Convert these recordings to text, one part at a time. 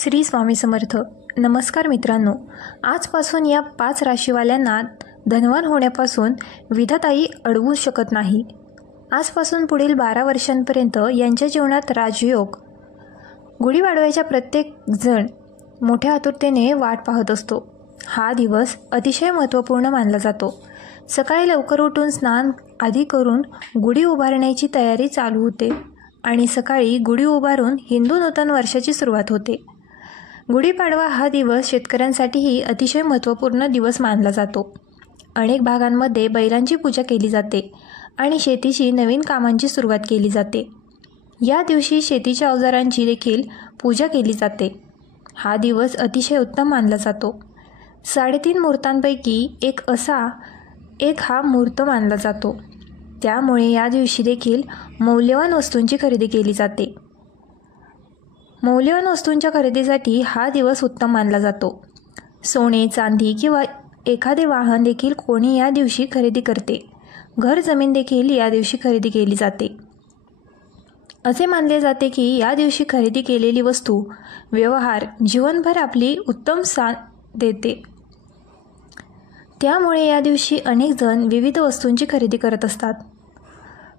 श्री स्वामी समर्थ. नमस्कार मित्रांनो, आजपासून या 5 राशीवाल्यांना धनवान होण्यापासून विधाताई अडवू शकत नाही. आजपासून पुढील 12 वर्षांपर्यंत यांच्या जीवनात राजयोग. गुढीपाडव्याच्या प्रत्येक जण मोठ्या आतुरतेने वाट पाहत असतो. हा दिवस अतिशय महत्त्वपूर्ण मानला जातो. सकाळी लवकर उठून स्नान आधी करून गुढी उभारण्याची तयारी चालू होते आणि सकाळी गुढी उभारून हिंदू नूतन वर्षाची सुरुवात होते. गुढीपाडवा हा दिवस शेतकऱ्यांसाठीही अतिशय महत्त्वपूर्ण दिवस मानला जातो. अनेक भागांमध्ये बैलांची पूजा केली जाते आणि शेतीची नवीन कामांची सुरुवात केली जाते. या दिवशी शेतीच्या अवजारांची देखील पूजा केली जाते. हा दिवस अतिशय उत्तम मानला जातो. 3.5 मुहूर्तांपैकी एक हा मुहूर्त मानला जातो. त्यामुळे या दिवशी देखील मौल्यवान वस्तूंची खरेदी केली जाते. मौल्यवान वस्तूंच्या खरेदीसाठी हा दिवस उत्तम मानला जातो. सोने, चांदी किंवा एखादे वाहन देखील कोणी या दिवशी खरेदी करते. घर जमीन देखील या दिवशी खरेदी केली जाते. असे मानले जाते की या दिवशी खरेदी केलेली वस्तू व्यवहार जीवनभर आपली उत्तम साथ देते. त्यामुळे या दिवशी अनेक जण विविध वस्तूंची खरेदी करत असतात.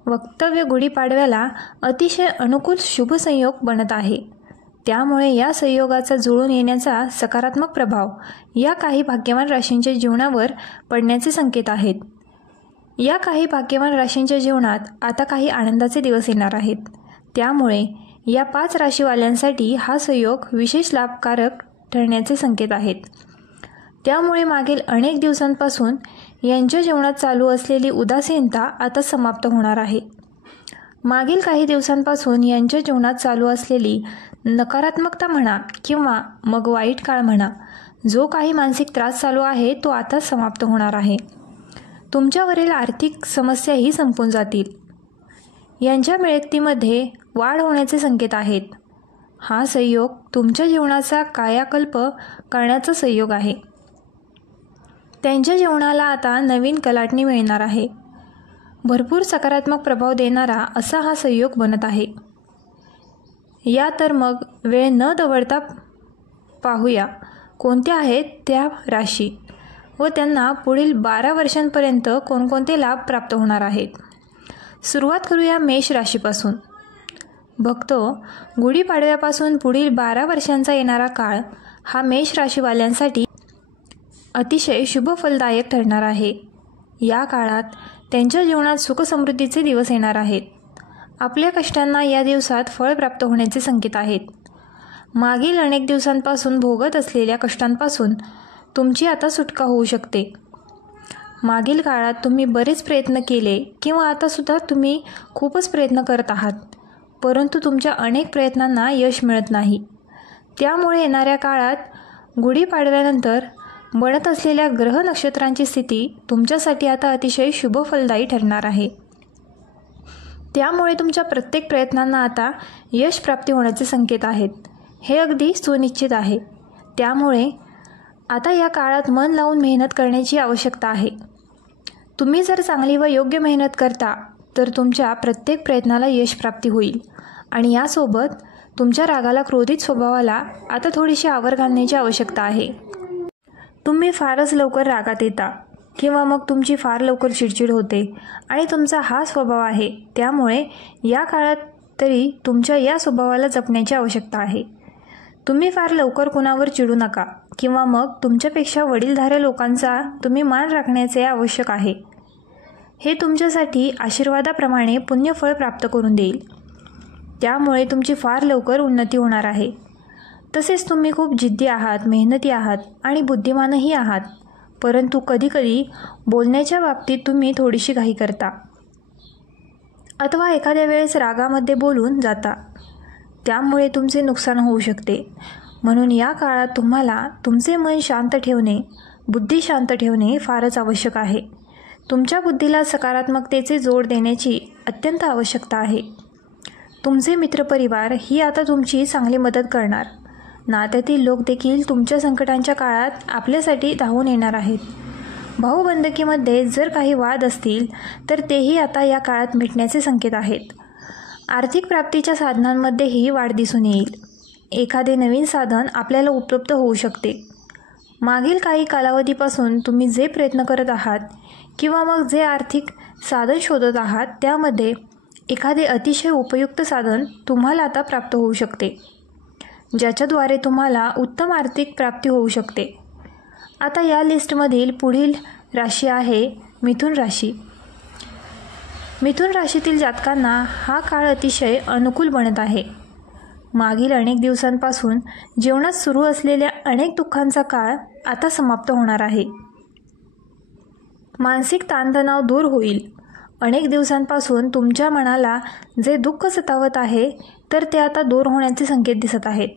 वक्तव्य गुढीपाडव्याला अतिशय अनुकूल शुभ संयोग बनत आहे. त्यामुळे या संयोगाचा जुळून येण्याचा सकारात्मक प्रभाव या काही भाग्यवान राशींच्या जीवनावर पडण्याचे संकेत आहेत. या काही भाग्यवान राशींच्या जीवनात आता काही आनंदाचे दिवस येणार आहेत. त्यामुळे या 5 राशीवाल्यांसाठी हा संयोग विशेष लाभकारक ठरण्याचे संकेत आहेत. त्यामुळे मागील अनेक दिवसांपासून यांच्या जीवनात चालू असलेली उदासीनता आता समाप्त होणार आहे. मागील काही दिवसांपासून यांच्या जीवनात चालू असलेली नकारात्मकता म्हणा किंवा मग वाईट काळ म्हणा, जो काही मानसिक त्रास चालू आहे तो आता समाप्त होणार आहे. तुमच्यावरील आर्थिक समस्याही संपून जातील. यांच्या मिळकतीमध्ये वाढ होण्याचे संकेत आहेत. हा संयोग तुमच्या जीवनाचा कायाकल्प करण्याचा संयोग आहे. त्यांच्या जीवनाला आता नवीन कलाटणी मिळणार आहे. भरपूर सकारात्मक प्रभाव देणारा असा हा संयोग बनत आहे. या तर मग वेळ न दवडता पाहूया कोणत्या आहेत त्या राशी व त्यांना पुढील 12 वर्षांपर्यंत कोणकोणते लाभ प्राप्त होणार आहेत. सुरुवात करूया मेष राशीपासून. भक्तो, गुढीपाडव्यापासून पुढील 12 वर्षांचा येणारा काळ हा मेष राशीवाल्यांसाठी अतिशय शुभ फलदायक ठरणार आहे. या काळात त्यांच्या जीवनात सुखसमृद्धीचे दिवस येणार आहेत. आपल्या कष्टांना या दिवसात फळ प्राप्त होण्याचे संकेत आहेत. मागील अनेक दिवसांपासून भोगत असलेल्या कष्टांपासून तुमची आता सुटका होऊ शकते. मागील काळात तुम्ही बरेच प्रयत्न केले किंवा आतासुद्धा तुम्ही खूपच प्रयत्न करत आहात, परंतु तुमच्या अनेक प्रयत्नांना यश मिळत नाही. त्यामुळे येणाऱ्या काळात गुढीपाडव्यानंतर बनत असलेल्या ग्रह नक्षत्रांची स्थिती तुमच्यासाठी आता अतिशय शुभ फलदायी ठरणार आहे. त्यामुळे तुमच्या प्रत्येक प्रयत्नांना आता यश प्राप्ती होण्याचे संकेत आहेत. हे अगदी सुनिश्चित आहे. त्यामुळे आता या काळात मन लावून मेहनत करण्याची आवश्यकता आहे. तुम्ही जर चांगली व योग्य मेहनत करता तर तुमच्या प्रत्येक प्रयत्नाला यश प्राप्ती होईल आणि यासोबत तुमच्या रागाला, क्रोधित स्वभावाला आता थोडीशी आवर घालण्याची आवश्यकता आहे. तुम्ही फारच लवकर रागात येता किंवा मग तुमची फार लवकर चिडचिड होते आणि तुमचा हा स्वभाव आहे. त्यामुळे या काळात तरी तुमच्या या स्वभावाला जपण्याची आवश्यकता आहे. तुम्ही फार लवकर कुणावर चिडू नका किंवा मग तुमच्यापेक्षा वडीलधाऱ्या लोकांचा तुम्ही मान राखण्याचे आवश्यक आहे. हे तुमच्यासाठी आशीर्वादाप्रमाणे पुण्यफळ प्राप्त करून देईल. त्यामुळे तुमची फार लवकर उन्नती होणार आहे. तसेच तुम्ही खूप जिद्दी आहात, मेहनती आहात आणि बुद्धिमानही आहात, परंतु कधीकधी बोलण्याच्या बाबतीत तुम्ही थोडीशी घाई करता अथवा एखाद्या वेळेस रागामध्ये बोलून जाता. त्यामुळे तुमचे नुकसान होऊ शकते. म्हणून या काळात तुम्हाला तुमचे मन शांत ठेवणे, बुद्धी शांत ठेवणे फारच आवश्यक आहे. तुमच्या बुद्धीला सकारात्मकतेचे जोड देण्याची अत्यंत आवश्यकता आहे. तुमचे मित्रपरिवार ही आता तुमची चांगली मदत करणार. नात्यातील लोक देखील तुमच्या संकटांच्या काळात आपल्यासाठी धावून येणार आहेत. भाऊबंदकीमध्ये जर काही वाद असतील तर तेही आता या काळात मिटण्याचे संकेत आहेत. आर्थिक प्राप्तीच्या साधनांमध्येही वाढ दिसून येईल. एखादे नवीन साधन आपल्याला उपलब्ध होऊ शकते. मागील काही कालावधीपासून तुम्ही जे प्रयत्न करत आहात किंवा मग जे आर्थिक साधन शोधत आहात त्यामध्ये एखादे अतिशय उपयुक्त साधन तुम्हाला आता प्राप्त होऊ शकते, ज्याच्याद्वारे तुम्हाला उत्तम आर्थिक प्राप्ती होऊ शकते. आता या लिस्टमधील पुढील राशी आहे मिथुन राशी. मिथुन राशीतील जातकांना हा काळ अतिशय अनुकूल बनत आहे. मागील अनेक दिवसांपासून जीवनात सुरू असलेल्या अनेक दुःखांचा काळ आता समाप्त होणार आहे. मानसिक ताणतणाव दूर होईल. अनेक दिवसांपासून तुमच्या मनाला जे दुःख सतावत आहे तर ते आता दूर होण्याचे संकेत दिसत आहेत.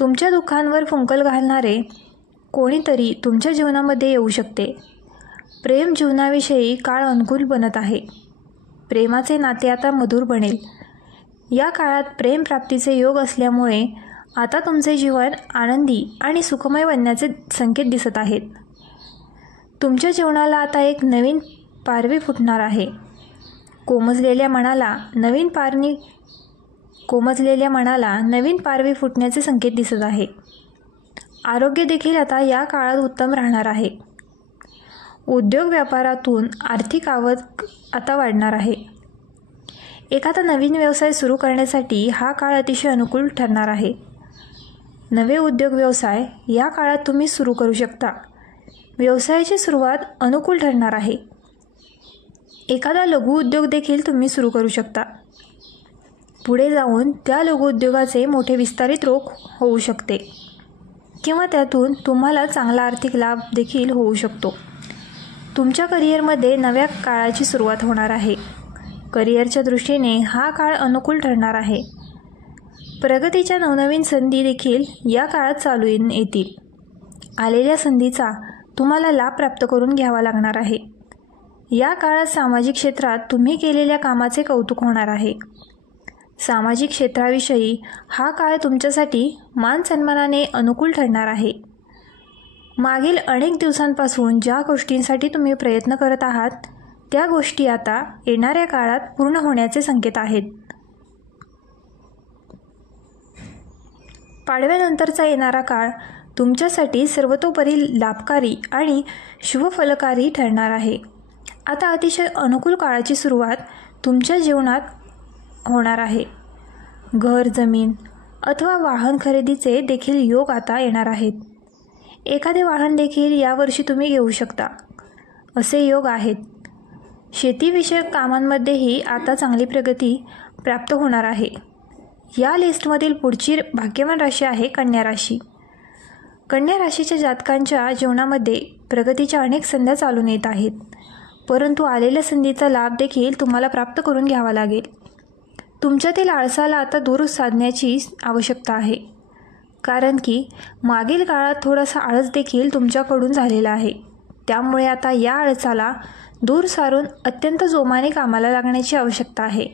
तुमच्या दुःखांवर फुंकर घालणारे कोणीतरी तुमच्या जीवनामध्ये येऊ शकते. प्रेम जीवनाविषयी काळ अनुकूल बनत आहे. प्रेमाचे नाते आता मधुर बनेल. या काळात प्रेम प्राप्तीचे योग असल्यामुळे आता तुमचे जीवन आनंदी आणि सुखमय बनण्याचे संकेत दिसत आहेत. तुमच्या जीवनाला आता एक नवीन पारवी फुटणार आहे. कोमजलेल्या मनाला नवीन पारवी फुटण्याचे संकेत दिसत आहे. आरोग्य देखील आता या काळात उत्तम राहणार आहे. उद्योग व्यापारातून आर्थिक आवक आता वाढणार आहे. एखादा नवीन व्यवसाय सुरू करण्यासाठी हा काळ अतिशय अनुकूल ठरणार आहे. नवे उद्योग व्यवसाय या काळात तुम्ही सुरू करू शकता. व्यवसायाची सुरुवात अनुकूल ठरणार आहे. एखादा लघु उद्योग देखील तुम्ही सुरू करू शकता. पुढे जाऊन त्या लघु उद्योगाचे मोठे विस्तारित रोख होऊ शकते किंवा त्यातून तुम्हाला चांगला आर्थिक लाभ देखील होऊ शकतो. तुमच्या करिअरमध्ये नव्या काळाची सुरुवात होणार आहे. करिअरच्या दृष्टीने हा काळ अनुकूल ठरणार आहे. प्रगतीच्या नवनवीन संधी देखील या काळात चालू येतील. आलेल्या संधीचा तुम्हाला लाभ प्राप्त करून घ्यावा लागणार आहे. या काळात सामाजिक क्षेत्रात तुम्ही केलेल्या कामाचे कौतुक होणार आहे. सामाजिक क्षेत्राविषयी हा काळ तुमच्यासाठी मान सन्मानाने अनुकूल ठरणार आहे. मागील अनेक दिवसांपासून ज्या गोष्टींसाठी तुम्ही प्रयत्न करत आहात त्या गोष्टी आता येणाऱ्या काळात पूर्ण होण्याचे संकेत आहेत. पाडव्यानंतरचा येणारा काळ तुमच्यासाठी सर्वतोपरी लाभकारी आणि शुभफलकारी ठरणार आहे. आता अतिशय अनुकूल काळाची सुरुवात तुमच्या जीवनात होणार आहे. घर, जमीन अथवा वाहन खरेदीचे देखील योग आता येणार आहेत. एखादे वाहन देखील यावर्षी तुम्ही घेऊ शकता असे योग आहेत. शेतीविषयक कामांमध्येही आता चांगली प्रगती प्राप्त होणार आहे. या लिस्टमधील पुढची भाग्यवान राशी आहे कन्या राशी. कन्या राशीच्या जातकांच्या जीवनामध्ये प्रगतीच्या अनेक संध्या चालून येत आहेत, परंतु आलेल्या संधीचा लाभ देखील तुम्हाला प्राप्त करून घ्यावा लागेल. तुमच्यातील आळसाला आता दूर साधण्याची आवश्यकता आहे, कारण की मागील काळात थोडासा आळस देखील तुमच्याकडून झालेला आहे. त्यामुळे आता या आळसाला दूर सारून अत्यंत जोमाने कामाला लागण्याची आवश्यकता आहे.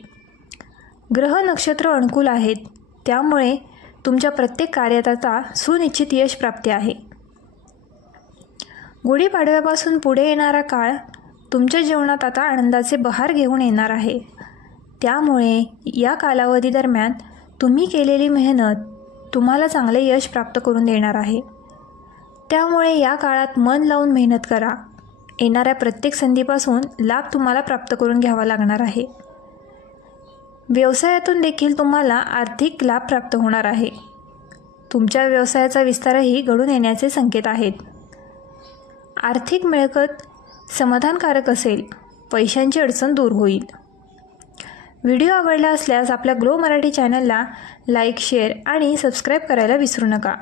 ग्रह नक्षत्र अनुकूल आहेत, त्यामुळे तुमच्या प्रत्येक कार्यात आता सुनिश्चित यश प्राप्ती आहे. गुढीपाडव्यापासून पुढे येणारा काळ तुमच्या जीवनात आता आनंदाचे बहार घेऊन येणार आहे. त्यामुळे या कालावधी दरम्यान तुम्ही केलेली मेहनत तुम्हाला चांगले यश प्राप्त करून देणार आहे. त्यामुळे या काळात मन लावून मेहनत करा. येणाऱ्या प्रत्येक संधीपासून लाभ तुम्हाला प्राप्त करून घ्यावा लागणार आहे. व्यवसायातून देखील तुम्हाला आर्थिक लाभ प्राप्त होणार आहे. तुमच्या व्यवसायाचा विस्तारही घडून येण्याचे संकेत आहेत. आर्थिक मिळकत समाधानकारक असेल. पैशांची अडचण दूर होईल. व्हिडिओ आवडला असल्यास आपल्या ग्लो मराठी चॅनलला लाईक, शेअर आणि सबस्क्राईब करायला विसरू नका.